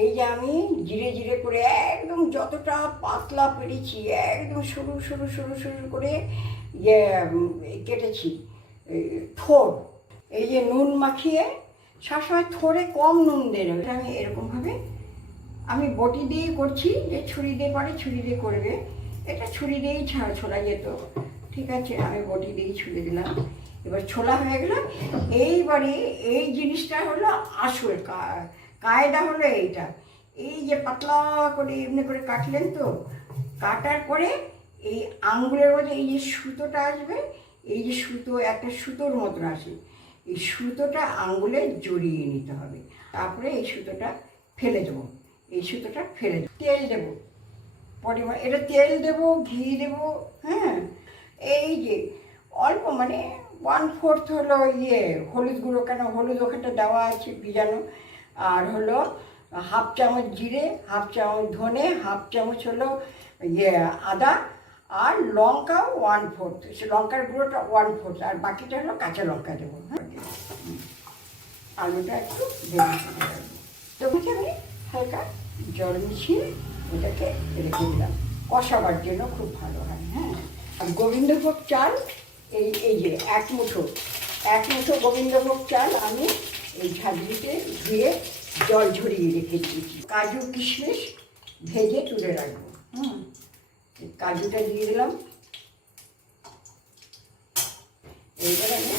এই যে আমি জিরে জিরে করে একদম যতটা পাতলা পেরেছি একদম সরু সরু সরু সরু করে ইয়ে কেটেছি থোড়। এই যে নুন মাখিয়ে সবসময় থোড়ে কম নুন দেবে। আমি এরকমভাবে আমি বটি দিয়েই করছি, যে ছুরি দিয়ে পারে ছুরি দিয়ে করবে, এটা ছুরি দিয়েই ছোলা যেত। ঠিক আছে, আমি বটি দিয়েই ছুরি দিলাম। এবার ছোলা হয়ে গেল। এইবারে এই জিনিসটা হলো আসল কায়দা হলো এইটা। এই যে পাতলা করে এমনি করে কাটলেন তো, কাটার পরে এই আঙ্গুলের মধ্যে এই যে সুতোটা আসবে, এই যে সুতো একটা সুতোর মতন আসে, এই সুতোটা আঙ্গুলে জড়িয়ে নিতে হবে। তারপরে এই সুতোটা ফেলে দেবো, এই সুতোটা ফেলে দেবো। তেল দেবো পরিমাণ, এটা তেল দেবো, ঘি দেবো। হ্যাঁ, এই যে অল্প মানে 1/4 হলো হলুদ গুঁড়ো, কেন হলুদ ওখানটা দেওয়া আছে ভিজানো। আর হলো 1/2 চামচ জিরে, 1/2 চামচ ধনে, 1/2 চামচ হলো আদা, আর লঙ্কাও 1/4, সে লঙ্কার গুঁড়োটা 1/4, আর বাকিটা হলো কাঁচা লঙ্কা দেবো। হ্যাঁ, আলুটা একটু তবুকে আমি হালকা জল মিশিয়ে ওটাকে রেখে দিলাম কষাবার জন্য, খুব ভালো হয়। হ্যাঁ, আর গোবিন্দভোগ চাল এই যে এক মুঠো গোবিন্দভোগ চাল আমি এই ঝাঁঝরিতে ধুয়ে জল ঝরিয়ে রেখে দিয়েছি। কাজু কিশমিশ ভেজে তুলে রাখবো। কাজুটা দিয়ে দিলাম। এইবার আমি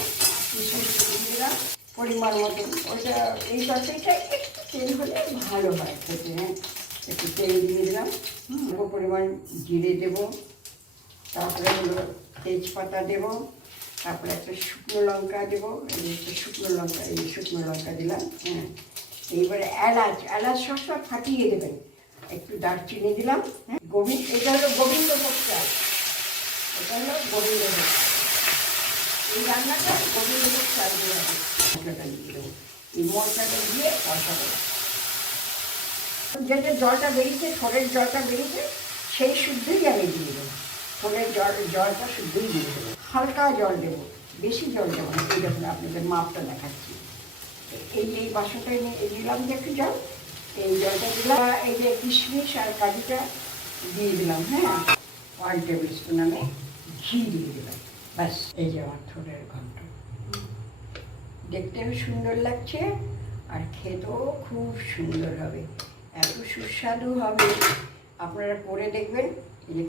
কিশমিশ দিয়ে দিলাম পরিমাণ মতন। ওইটা এই তরকারিটা একটু তেল হলে ভালো হয় খেতে। হ্যাঁ, একটু তেল দিয়ে দিলাম। পরিমাণ জিরে দেবো, তারপরে হলো তেজপাতা দেবো, তারপরে একটা শুকনো লঙ্কা দেবো। একটা শুকনো লঙ্কা দিলাম। হ্যাঁ, এইবারে এলাচ সবসময় ফাটিয়ে দেবেন। একটু দারচিনি দিলাম। হ্যাঁ, এটা হলো গোবিন্দভোগ চাল, এটা হলো গোবিন্দভোগ। এই রান্নাটা গোবিন্দভোগ চাল দিয়ে হবে। মশলাটা দিয়ে দেবো, এই মশলাটা দিয়ে কষাবো। যেটা জলটা বেরিয়েছে, থোড়ের জলটা বেরিয়েছে, সেই শুদ্ধই আমি দিয়ে দেবো। থোড়ের জলটা শুদ্ধই দিয়ে দেবো। হালকা জল দেবো, বেশি জল দেবো না। এই যখন আপনাদের মাপটা দেখাচ্ছি, এই বাসনটা দিলাম যে একটু জল, এই জলটা দিলাম। এই যে কিশমিশ আর কাজুটা দিয়ে দিলাম। হ্যাঁ, 1 টেবিল স্পুন আমি ঘি দিয়ে দিলাম। ব্যাস, এই যে আমার থোড়ের ঘন্ট। দেখতেও সুন্দর লাগছে আর খেতেও খুব সুন্দর হবে, এত সুস্বাদু হবে। আপনারা করে দেখবেন।